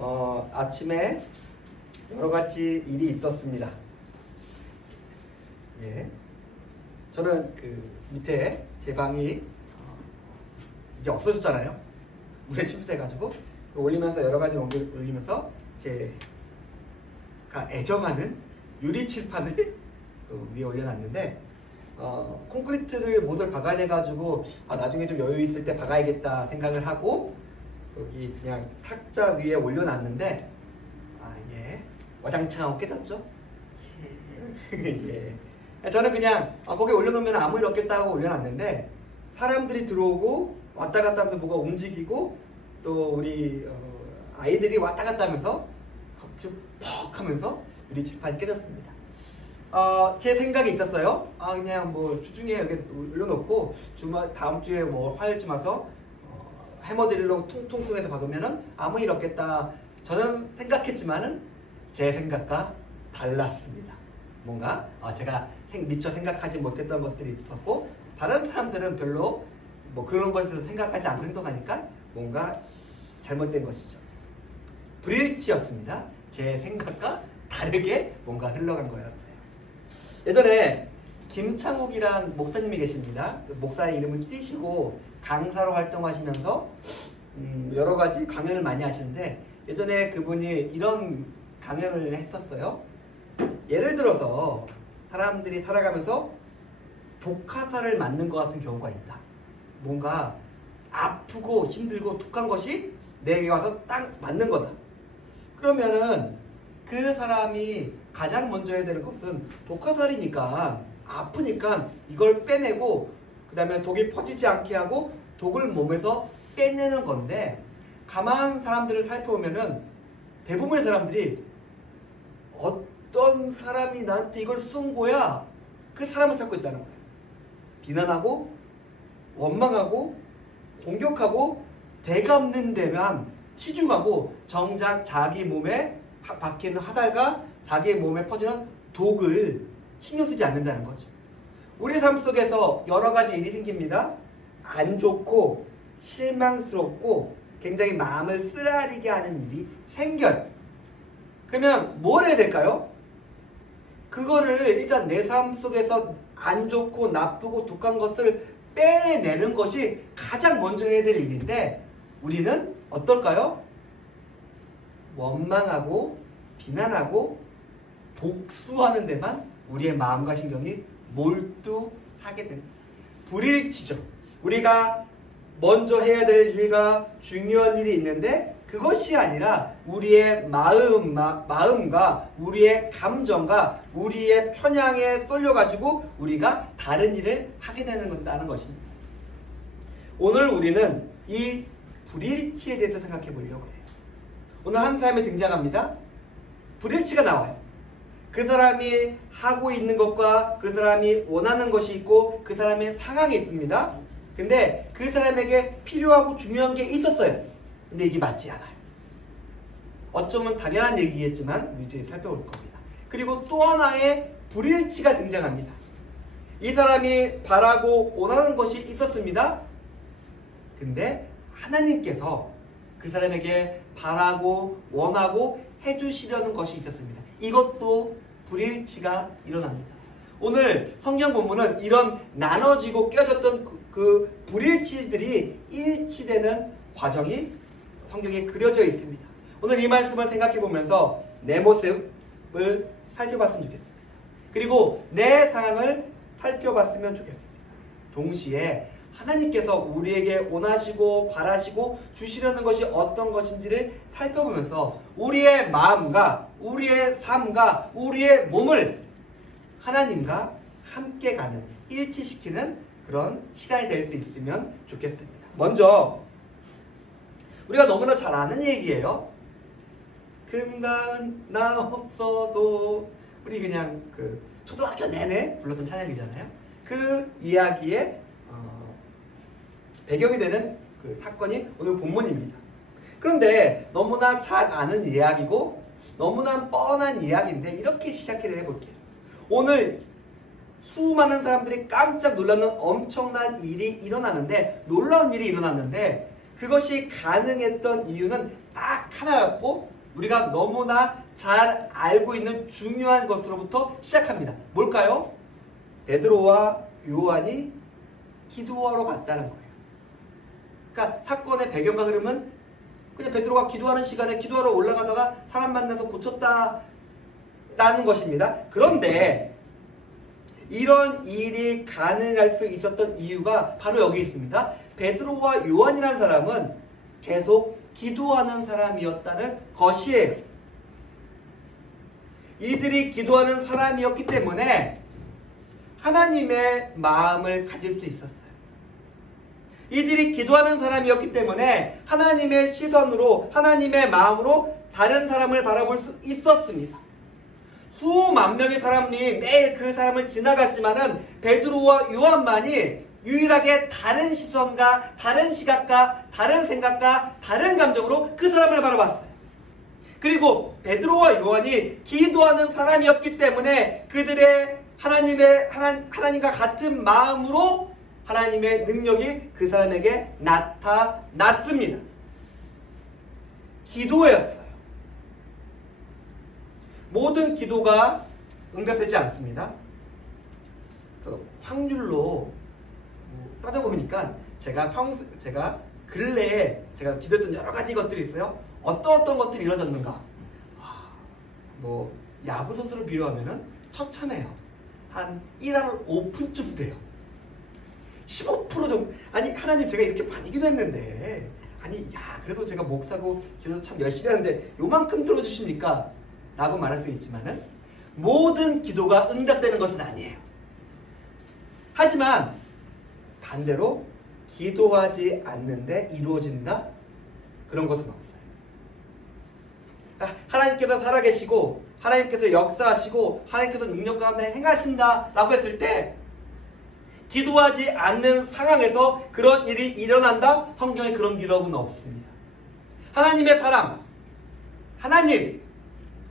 아침에 여러 가지 일이 있었습니다. 예. 저는 그 밑에 제 방이 이제 없어졌잖아요. 물에 침수돼가지고 올리면서 여러 가지 올리면서 제가 애정하는 유리 칠판을 또 위에 올려놨는데 콘크리트를 못을 박아야 돼가지고 나중에 좀 여유 있을 때 박아야겠다 생각을 하고 여기 그냥 탁자 위에 올려놨는데 예. 와장창하고 깨졌죠? 예. 저는 그냥 거기 올려놓으면 아무 일 없겠다 하고 올려놨는데 사람들이 들어오고 왔다 갔다 하면서 뭐가 움직이고 또 우리 아이들이 왔다 갔다 하면서 퍽 하면서 유리 칠판이 깨졌습니다. 제 생각이 있었어요. 그냥 뭐 주중에 여기 올려놓고 다음 주에 뭐 화요일쯤 와서 해머드릴로 퉁퉁퉁해서 박으면은 아무 일 없겠다. 저는 생각했지만은 제 생각과 달랐습니다. 뭔가 제가 미처 생각하지 못했던 것들이 있었고 다른 사람들은 별로 뭐 그런 것에서 생각하지 않고 행동하니까 뭔가 잘못된 것이죠. 불일치였습니다. 제 생각과 다르게 뭔가 흘러간 거였어요. 예전에 김창욱이란 목사님이 계십니다. 그 목사의 이름을 띄시고 강사로 활동하시면서 여러 가지 강연을 많이 하시는데 예전에 그분이 이런 강연을 했었어요. 예를 들어서 사람들이 살아가면서 독화살을 맞는 것 같은 경우가 있다. 뭔가 아프고 힘들고 독한 것이 내게 와서 딱 맞는 거다. 그러면은 그 사람이 가장 먼저 해야 되는 것은 독화살이니까 아프니까 이걸 빼내고 그 다음에 독이 퍼지지 않게 하고 독을 몸에서 빼내는 건데 가만한 사람들을 살펴보면은 대부분의 사람들이 어떤 사람이 나한테 이걸 쏜 거야? 그 사람을 찾고 있다는 거예요. 비난하고 원망하고 공격하고 되갚는 데만 치중하고 정작 자기 몸에 박히는 화살과 자기 몸에 퍼지는 독을 신경 쓰지 않는다는 거죠. 우리 삶 속에서 여러 가지 일이 생깁니다. 안 좋고 실망스럽고 굉장히 마음을 쓰라리게 하는 일이 생겨요. 그러면 뭘 해야 될까요? 그거를 일단 내 삶 속에서 안 좋고 나쁘고 독한 것을 빼내는 것이 가장 먼저 해야 될 일인데 우리는 어떨까요? 원망하고 비난하고 복수하는 데만 우리의 마음과 신경이 몰두하게 됩니다. 불일치죠. 우리가 먼저 해야 될 일과 중요한 일이 있는데 그것이 아니라 우리의 마음과 우리의 감정과 우리의 편향에 쏠려가지고 우리가 다른 일을 하게 된다는 것입니다. 오늘 우리는 이 불일치에 대해서 생각해 보려고 해요. 오늘 한 사람이 등장합니다. 불일치가 나와요. 그 사람이 하고 있는 것과 그 사람이 원하는 것이 있고 그 사람의 상황이 있습니다. 근데 그 사람에게 필요하고 중요한 게 있었어요. 근데 이게 맞지 않아요. 어쩌면 당연한 얘기겠지만 우리 뒤에 살펴볼 겁니다. 그리고 또 하나의 불일치가 등장합니다. 이 사람이 바라고 원하는 것이 있었습니다. 근데 하나님께서 그 사람에게 바라고 원하고 해주시려는 것이 있었습니다. 이것도 불일치가 일어납니다. 오늘 성경 본문은 이런 나눠지고 깨졌던 그 불일치들이 일치되는 과정이 성경에 그려져 있습니다. 오늘 이 말씀을 생각해 보면서 내 모습을 살펴봤으면 좋겠습니다. 그리고 내 상황을 살펴봤으면 좋겠습니다. 동시에 하나님께서 우리에게 원하시고 바라시고 주시려는 것이 어떤 것인지를 살펴보면서 우리의 마음과 우리의 삶과 우리의 몸을 하나님과 함께 가는 일치시키는 그런 시간이 될 수 있으면 좋겠습니다. 먼저 우리가 너무나 잘 아는 얘기예요. 금가은 나 없어도 우리 그냥 그 초등학교 내내 불렀던 찬양이잖아요. 그 이야기의 배경이 되는 그 사건이 오늘 본문입니다. 그런데 너무나 잘 아는 이야기고 너무나 뻔한 이야기인데 이렇게 시작을 해볼게요. 오늘 수많은 사람들이 깜짝 놀라는 엄청난 일이 일어나는데 놀라운 일이 일어났는데 그것이 가능했던 이유는 딱 하나 갖고 우리가 너무나 잘 알고 있는 중요한 것으로부터 시작합니다. 뭘까요? 베드로와 요한이 기도하러 갔다는 거예요. 그러니까 사건의 배경과 흐름은 그냥 베드로가 기도하는 시간에 기도하러 올라가다가 사람 만나서 고쳤다라는 것입니다. 그런데 이런 일이 가능할 수 있었던 이유가 바로 여기 있습니다. 베드로와 요한이라는 사람은 계속 기도하는 사람이었다는 것이에요. 이들이 기도하는 사람이었기 때문에 하나님의 마음을 가질 수 있었어요. 이들이 기도하는 사람이었기 때문에 하나님의 시선으로, 하나님의 마음으로 다른 사람을 바라볼 수 있었습니다. 수만 명의 사람이 매일 그 사람을 지나갔지만은 베드로와 요한만이 유일하게 다른 시선과 다른 시각과 다른 생각과 다른 감정으로 그 사람을 바라봤어요. 그리고 베드로와 요한이 기도하는 사람이었기 때문에 그들의 하나님과 같은 마음으로 하나님의 능력이 그 사람에게 나타났습니다. 기도였어요. 모든 기도가 응답되지 않습니다. 그 확률로 따져보니까 제가 근래에 제가 기도했던 여러 가지 것들이 있어요. 어떤 것들이 이루어졌는가? 뭐 야구 선수를 비유하면은 처참해요. 한 1할 5푼쯤 돼요. 15% 정도. 아니 하나님 제가 이렇게 많이 기도했는데 그래도 제가 목사고 기도 참 열심히 하는데 요만큼 들어주십니까? 라고 말할 수 있지만은 모든 기도가 응답되는 것은 아니에요. 하지만 반대로 기도하지 않는데 이루어진다? 그런 것은 없어요. 하나님께서 살아계시고 하나님께서 역사하시고 하나님께서 능력 가운데 행하신다 라고 했을 때 기도하지 않는 상황에서 그런 일이 일어난다? 성경에 그런 기록은 없습니다. 하나님의 사랑, 하나님,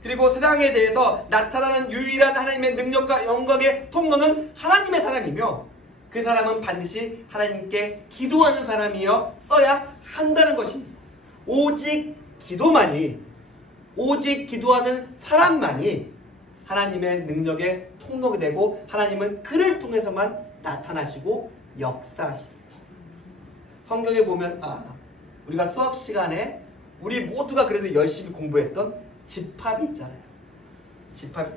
그리고 세상에 대해서 나타나는 유일한 하나님의 능력과 영광의 통로는 하나님의 사람이며 그 사람은 반드시 하나님께 기도하는 사람이어 써야 한다는 것입니다. 오직 기도하는 사람만이 하나님의 능력의 통로가 되고 하나님은 그를 통해서만 나타나시고 역사하십니다. 성경에 보면 우리가 수학 시간에 우리 모두가 그래도 열심히 공부했던 집합이 있잖아요. 집합,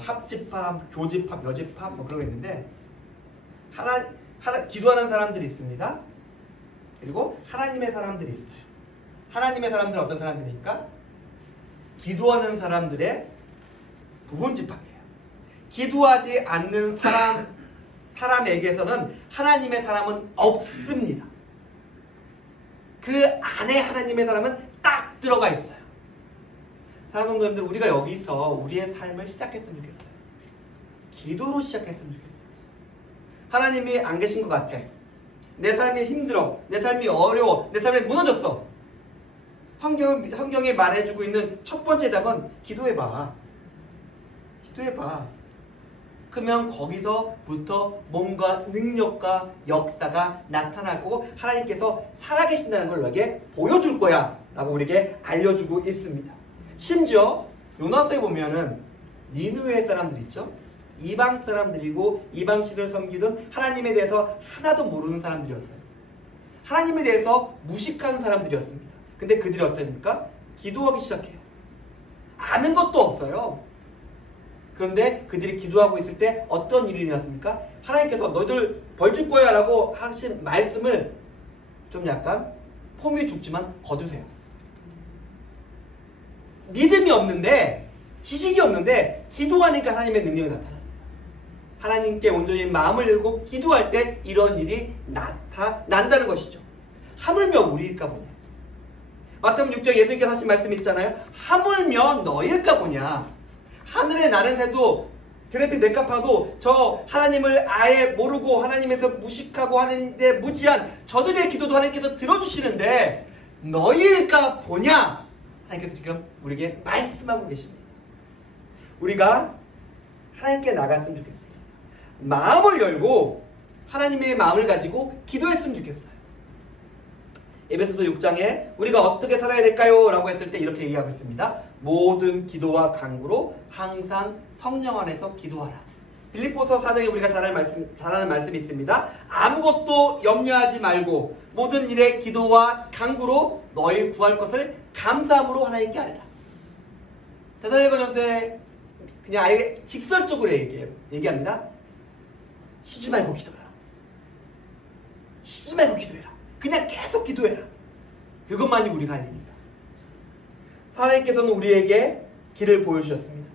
합집합, 교집합, 여집합 그런 거 있는데 기도하는 사람들이 있습니다. 그리고 하나님의 사람들이 있어요. 하나님의 사람들은 어떤 사람들입니까? 기도하는 사람들의 부분집합이에요. 기도하지 않는 사람에게서는 하나님의 사람은 없습니다. 그 안에 하나님의 사람은 딱 들어가 있어요. 사랑하는 성도님들, 우리가 여기서 우리의 삶을 시작했으면 좋겠어요. 기도로 시작했으면 좋겠어요. 하나님이 안 계신 것 같아. 내 삶이 힘들어. 내 삶이 어려워. 내 삶이 무너졌어. 성경이 말해주고 있는 첫 번째 답은 기도해봐. 기도해봐. 그러면 거기서부터 뭔가 능력과 역사가 나타나고 하나님께서 살아계신다는 걸 너에게 보여줄 거야 라고 우리에게 알려주고 있습니다. 심지어 요나서에 보면은 니느웨 사람들 있죠? 이방 사람들이고 이방신을 섬기던 하나님에 대해서 하나도 모르는 사람들이었어요. 하나님에 대해서 무식한 사람들이었습니다. 근데 그들이 어떻습니까? 기도하기 시작해요. 아는 것도 없어요. 그런데 그들이 기도하고 있을 때 어떤 일이 일어났습니까? 하나님께서 너희들 벌 줄 거야 라고 하신 말씀을 좀 약간 폼이 죽지만 거두세요. 믿음이 없는데, 지식이 없는데 기도하니까 하나님의 능력이 나타납니다. 하나님께 온전히 마음을 열고 기도할 때 이런 일이 나타난다는 것이죠. 하물며 우리일까 보냐. 마태복음 6장 예수님께서 하신 말씀이 있잖아요. 하물며 너일까 보냐. 하늘에 나는 새도 드레핀 뇌카파도 저 하나님을 아예 모르고 하나님에서 무식하고 하는데 무지한 저들의 기도도 하나님께서 들어주시는데 너희일까 보냐. 하나님께서 지금 우리에게 말씀하고 계십니다. 우리가 하나님께 나갔으면 좋겠어요. 마음을 열고 하나님의 마음을 가지고 기도했으면 좋겠어요. 에베소서 6장에 우리가 어떻게 살아야 될까요? 라고 했을 때 이렇게 얘기하고 있습니다. 모든 기도와 간구로 항상 성령 안에서 기도하라. 빌립보서 4장에 우리가 잘하는 말씀이 있습니다. 아무것도 염려하지 말고 모든 일에 기도와 간구로 너희 구할 것을 감사함으로 하나님께 아뢰라. 데살로니가전서에 그냥 아예 직설적으로 얘기합니다. 쉬지 말고 기도해라. 쉬지 말고 기도해라. 그냥 계속 기도해라. 그것만이 우리가 할 일이다. 하나님께서는 우리에게 길을 보여주셨습니다.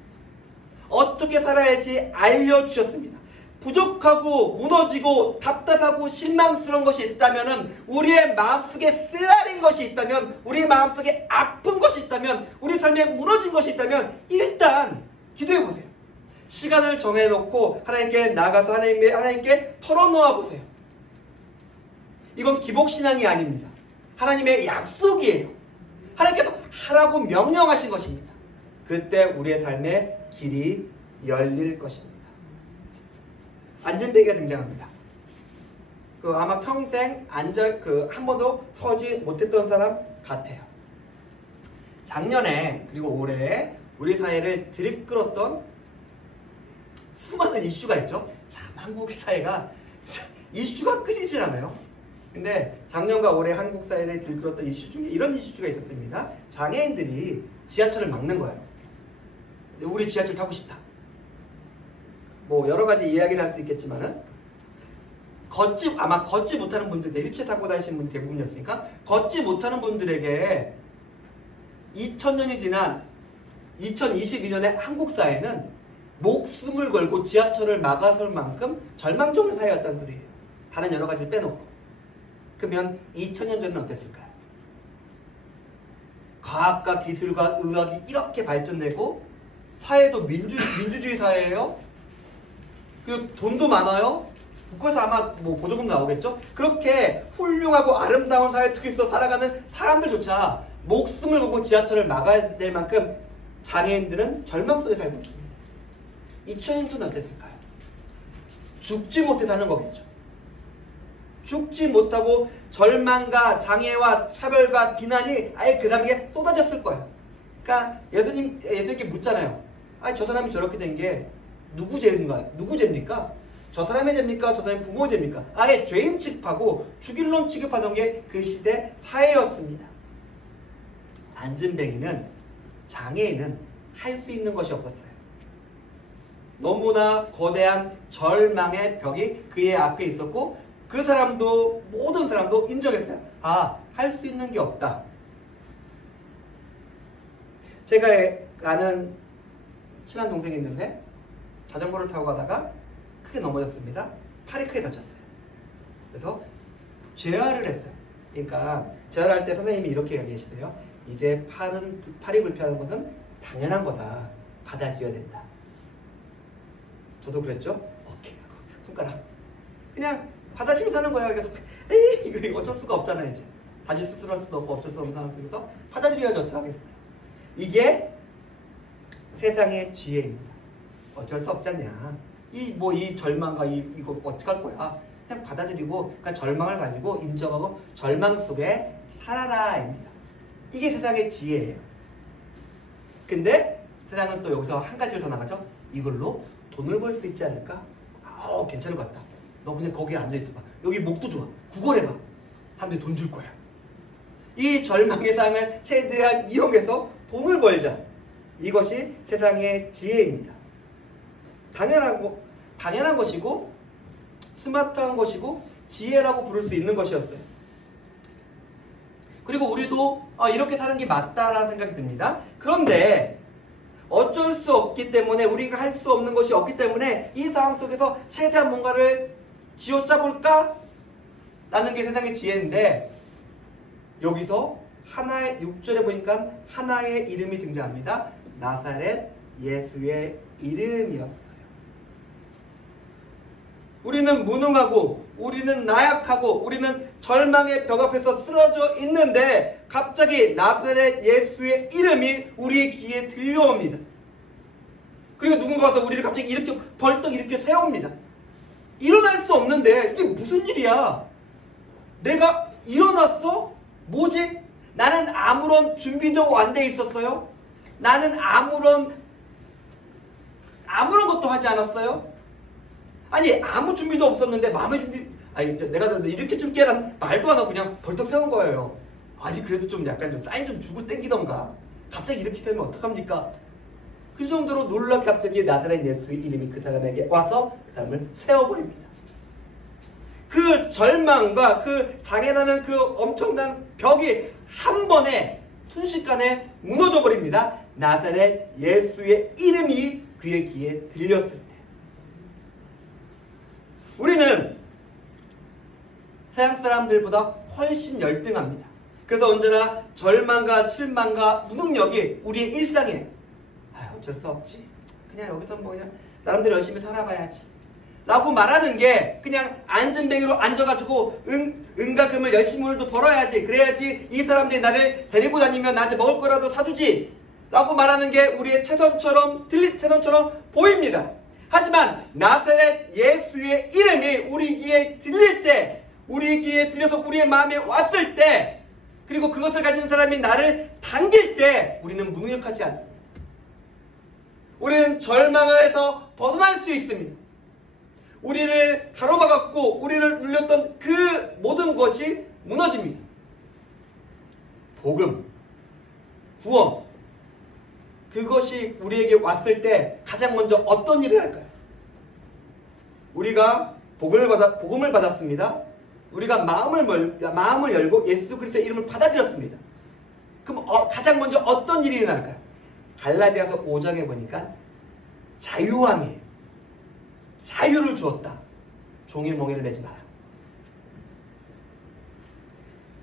어떻게 살아야지 알려주셨습니다. 부족하고 무너지고 답답하고 실망스러운 것이 있다면, 우리의 마음속에 쓰라린 것이 있다면, 우리의 마음속에 아픈 것이 있다면, 우리 삶에 무너진 것이 있다면 일단 기도해보세요. 시간을 정해놓고 하나님께 나가서 하나님께 털어놓아 보세요. 이건 기복신앙이 아닙니다. 하나님의 약속이에요. 하나님께서 하라고 명령하신 것입니다. 그때 우리의 삶에 길이 열릴 것입니다. 안진뱅이가 등장합니다. 아마 평생 한 번도 서지 못했던 사람 같아요. 작년에 그리고 올해 우리 사회를 들이끌었던 수많은 이슈가 있죠. 참 한국 사회가 이슈가 끊이질 않아요. 근데 작년과 올해 한국 사회를 들이끌었던 이슈 중에 이런 이슈가 있었습니다. 장애인들이 지하철을 막는 거예요. 우리 지하철 타고 싶다. 뭐 여러 가지 이야기를 할 수 있겠지만은 아마 걷지 못하는 분들, 휠체어 타고 다니시는 분이 대부분이었으니까 걷지 못하는 분들에게 2000년이 지난 2022년에 한국 사회는 목숨을 걸고 지하철을 막아설 만큼 절망적인 사회였다는 소리예요. 다른 여러 가지를 빼놓고. 그러면 2000년 전에는 어땠을까요? 과학과 기술과 의학이 이렇게 발전되고 사회도 민주주의 사회예요. 그리고 돈도 많아요. 국가에서 아마 뭐 보조금 나오겠죠. 그렇게 훌륭하고 아름다운 사회 속에서 살아가는 사람들조차 목숨을 걸고 지하철을 막아야 될 만큼 장애인들은 절망 속에 살고 있습니다. 2000년 전은 어땠을까요? 죽지 못해 사는 거겠죠. 죽지 못하고 절망과 장애와 차별과 비난이 아예 그 다음에 쏟아졌을 거예요. 그러니까 예수님께 묻잖아요. 아니 저 사람이 저렇게 된 게 누구 죄입니까? 저 사람의 죄입니까? 저 사람의 부모의 죄입니까? 아예 죄인 취급하고 죽일 놈 취급하던 게 그 시대 사회였습니다. 안진뱅이는 장애인은 할 수 있는 것이 없었어요. 너무나 거대한 절망의 벽이 그의 앞에 있었고 그 사람도 모든 사람도 인정했어요. 아, 할 수 있는 게 없다. 제가 아는 친한 동생이 있는데 자전거를 타고 가다가 크게 넘어졌습니다. 팔이 크게 다쳤어요. 그래서 재활을 했어요. 그러니까 재활할 때 선생님이 이렇게 얘기하시대요. 이제 팔이 불편한 것은 당연한 거다. 받아들여야 된다. 저도 그랬죠. 어깨, 손가락. 그냥 받아들이면서 하는 거예요. 그래서 에이 이거 어쩔 수가 없잖아요. 이제 다시 수술할 수도 없고 어쩔 수 없는 상황 속에서 받아들여야지 어쩌겠어요. 이게 세상의 지혜입니다. 어쩔 수 없잖냐. 이 절망과 이거 어떡할 거야. 그냥 받아들이고 그냥 절망을 가지고 인정하고 절망 속에 살아라입니다. 이게 세상의 지혜예요. 근데 세상은 또 여기서 한 가지를 더 나가죠. 이걸로 돈을 벌 수 있지 않을까? 괜찮은 것 같다. 너 그냥 거기에 앉아있어봐. 여기 목도 좋아. 구걸해봐. 사람들이 돈 줄 거야. 이 절망의 상을 최대한 이용해서 돈을 벌자. 이것이 세상의 지혜입니다. 당연한 것이고 스마트한 것이고 지혜라고 부를 수 있는 것이었어요. 그리고 우리도 이렇게 사는 게 맞다라는 생각이 듭니다. 그런데 어쩔 수 없기 때문에 우리가 할 수 없는 것이 없기 때문에 이 상황 속에서 최대한 뭔가를 쥐어짜볼까? 라는 게 세상의 지혜인데 여기서 하나의 6절에 보니까 하나의 이름이 등장합니다. 나사렛 예수의 이름이었어요. 우리는 무능하고 우리는 나약하고 우리는 절망의 벽 앞에서 쓰러져 있는데 갑자기 나사렛 예수의 이름이 우리의 귀에 들려옵니다. 그리고 누군가 와서 우리를 갑자기 이렇게 벌떡 이렇게 세웁니다. 일어날 수 없는데 이게 무슨 일이야? 내가 일어났어? 뭐지? 나는 아무런 준비도 안 돼 있었어요? 나는 아무런 것도 하지 않았어요? 아니 아무 준비도 없었는데 마음의 준비 내가 이렇게 줄게라는 말도 안 하고 그냥 벌떡 세운 거예요. 아니 그래도 좀 약간 좀 사인 좀 주고 땡기던가. 갑자기 이렇게 되면 어떡합니까? 그 정도로 놀랍게 갑자기 나사렛 예수의 이름이 그 사람에게 와서 그 사람을 세워버립니다. 그 절망과 그 장애라는 그 엄청난 벽이 한 번에 순식간에 무너져 버립니다. 나사렛 예수의 이름이 그의 귀에 들렸을 때. 우리는 서양 사람들보다 훨씬 열등합니다. 그래서 언제나 절망과 실망과 무능력이 우리의 일상에 어쩔 수 없지. 그냥 여기서 뭐 그냥 나름대로 열심히 살아봐야지. 라고 말하는 게 그냥 안전뱅이로 앉아가지고 은과 금을 열심히 오늘도 벌어야지. 그래야지 이 사람들이 나를 데리고 다니면 나한테 먹을 거라도 사주지. 라고 말하는 게 우리의 최선처럼 보입니다. 하지만 나사렛 예수의 이름이 우리 귀에 들릴 때, 우리 귀에 들려서 우리의 마음에 왔을 때, 그리고 그것을 가진 사람이 나를 당길 때 우리는 무능력하지 않습니다. 우리는 절망에서 벗어날 수 있습니다. 우리를 가로막았고 우리를 눌렸던 그 모든 것이 무너집니다. 복음, 구원, 그것이 우리에게 왔을 때 가장 먼저 어떤 일을 할까요? 우리가 복음을 받았습니다. 우리가 마음을 열고 예수 그리스도의 이름을 받아들였습니다. 그럼 가장 먼저 어떤 일이 일어날까요? 갈라디아서 5장에 보니까 자유함이에요. 자유를 주었다. 종의 멍에를 매지 마라.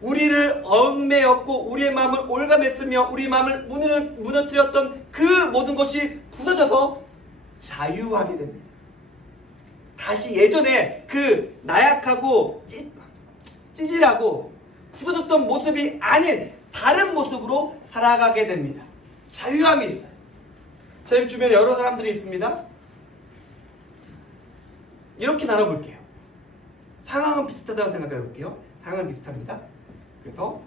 우리를 얽매였고 우리의 마음을 올가맸으며 우리 마음을 무너뜨렸던 그 모든 것이 부서져서 자유하게 됩니다. 다시 예전에 그 나약하고 찌질하고 부서졌던 모습이 아닌 다른 모습으로 살아가게 됩니다. 자유함이 있어요. 제 주변에 여러 사람들이 있습니다. 이렇게 나눠볼게요. 상황은 비슷하다고 생각해 볼게요. 상황은 비슷합니다. 그래서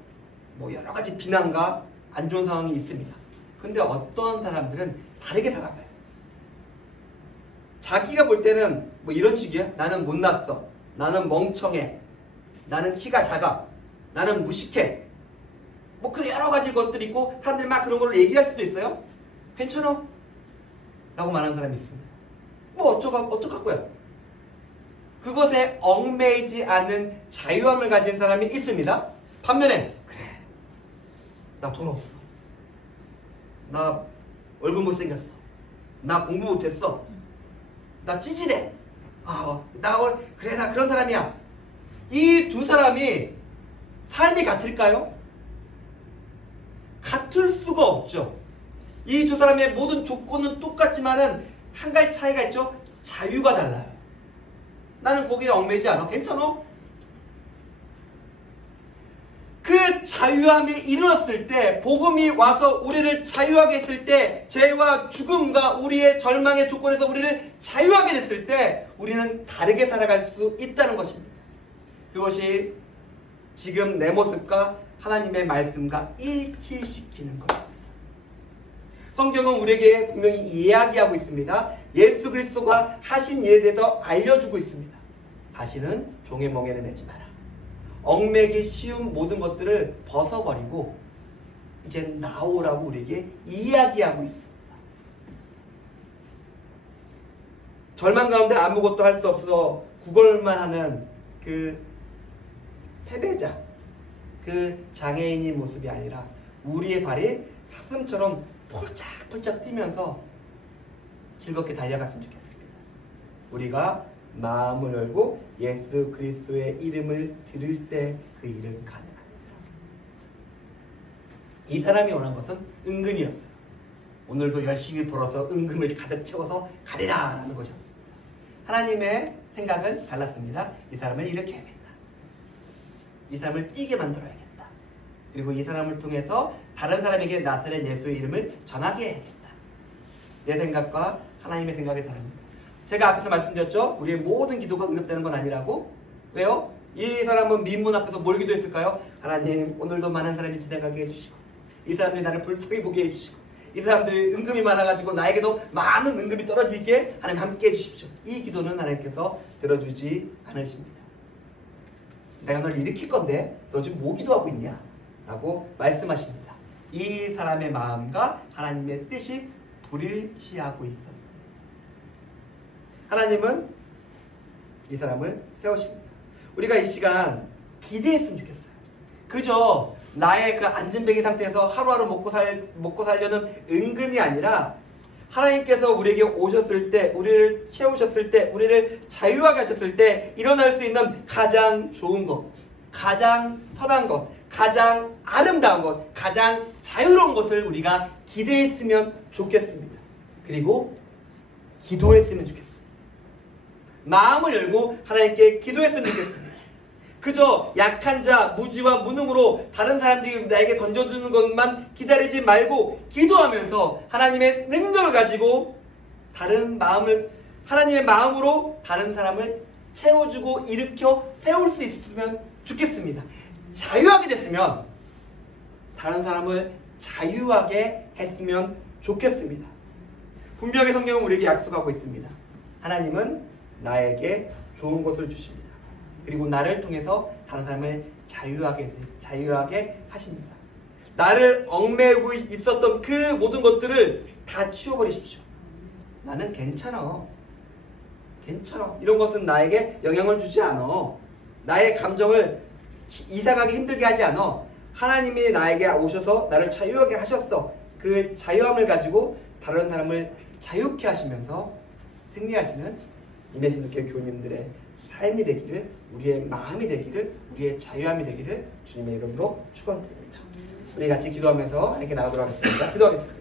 뭐 여러 가지 비난과 안 좋은 상황이 있습니다. 근데 어떤 사람들은 다르게 살아가요. 자기가 볼 때는 뭐 이런 식이야. 나는 못났어. 나는 멍청해. 나는 키가 작아. 나는 무식해. 뭐 그런 여러 가지 것들이 있고 사람들이 막 그런 걸 얘기할 수도 있어요. 괜찮아? 라고 말하는 사람이 있습니다. 뭐 어쩌고요. 그것에 얽매이지 않는 자유함을 가진 사람이 있습니다. 반면에 그래 나 돈 없어. 나 얼굴 못생겼어. 나 공부 못했어. 나 찌질해. 그래 나 그런 사람이야. 이 두 사람이 삶이 같을까요? 같을 수가 없죠. 이 두 사람의 모든 조건은 똑같지만은 한 가지 차이가 있죠. 자유가 달라요. 나는 거기에 얽매이지 않아. 괜찮아? 그 자유함이 이루어졌을 때, 복음이 와서 우리를 자유하게 했을 때, 죄와 죽음과 우리의 절망의 조건에서 우리를 자유하게 됐을 때 우리는 다르게 살아갈 수 있다는 것입니다. 그것이 지금 내 모습과 하나님의 말씀과 일치시키는 것입니다. 성경은 우리에게 분명히 이야기하고 있습니다. 예수 그리스도가 하신 일에 대해서 알려주고 있습니다. 다시는 종의 멍에를 매지 마라. 얽매기 쉬운 모든 것들을 벗어버리고 이제 나오라고 우리에게 이야기하고 있습니다. 절망 가운데 아무것도 할 수 없어 구걸만 하는 그 패배자, 그 장애인의 모습이 아니라 우리의 발이 사슴처럼 폴짝폴짝 뛰면서 즐겁게 달려갔으면 좋겠습니다. 우리가 마음을 열고 예수 그리스도의 이름을 들을 때 그 일은 가능합니다. 이 사람이 원한 것은 은근이었어요. 오늘도 열심히 벌어서 은금을 가득 채워서 가리라 라는 것이었습니다. 하나님의 생각은 달랐습니다. 이 사람을 이렇게 해야겠다. 이 사람을 뛰게 만들어야겠다. 그리고 이 사람을 통해서 다른 사람에게 나사렛 예수의 이름을 전하게 해야겠다. 내 생각과 하나님의 생각이 다릅니다. 제가 앞에서 말씀드렸죠. 우리의 모든 기도가 응답되는 건 아니라고. 왜요? 이 사람은 민문 앞에서 뭘 기도했을까요? 하나님, 오늘도 많은 사람이 지나가게 해주시고, 이 사람들이 나를 불쌍히 보게 해주시고, 이 사람들이 은금이 많아가지고 나에게도 많은 은금이 떨어지게 하나님 함께 해주십시오. 이 기도는 하나님께서 들어주지 않으십니다. 내가 널 일으킬 건데 너 지금 뭐 기도하고 있냐? 라고 말씀하십니다. 이 사람의 마음과 하나님의 뜻이 불일치하고 있었습니다. 하나님은 이 사람을 세우십니다. 우리가 이 시간 기대했으면 좋겠어요. 그저 나의 그 안진뱅이 상태에서 하루하루 먹고 살려는 은근이 아니라 하나님께서 우리에게 오셨을 때, 우리를 채우셨을 때, 우리를 자유하게 하셨을 때 일어날 수 있는 가장 좋은 것, 가장 선한 것, 가장 아름다운 것, 가장 자유로운 것을 우리가 기대했으면 좋겠습니다. 그리고 기도했으면 좋겠습니다. 마음을 열고 하나님께 기도했으면 좋겠습니다. 그저 약한 자, 무지와 무능으로 다른 사람들이 나에게 던져주는 것만 기다리지 말고 기도하면서 하나님의 능력을 가지고 하나님의 마음으로 다른 사람을 채워주고 일으켜 세울 수 있으면 좋겠습니다. 자유하게 됐으면 다른 사람을 자유하게 했으면 좋겠습니다. 분명히 성경은 우리에게 약속하고 있습니다. 하나님은 나에게 좋은 것을 주십니다. 그리고 나를 통해서 다른 사람을 자유하게 하십니다. 나를 얽매이고 있었던 그 모든 것들을 다 치워버리십시오. 나는 괜찮아. 이런 것은 나에게 영향을 주지 않아. 나의 감정을 이상하게 힘들게 하지 않아. 하나님이 나에게 오셔서 나를 자유하게 하셨어. 그 자유함을 가지고 다른 사람을 자유케 하시면서 승리하시는 임예신득회 교우님들의 삶이 되기를, 우리의 마음이 되기를, 우리의 자유함이 되기를 주님의 이름으로 축원드립니다. 우리 같이 기도하면서 하나님께 나가도록 하겠습니다. 기도하겠습니다.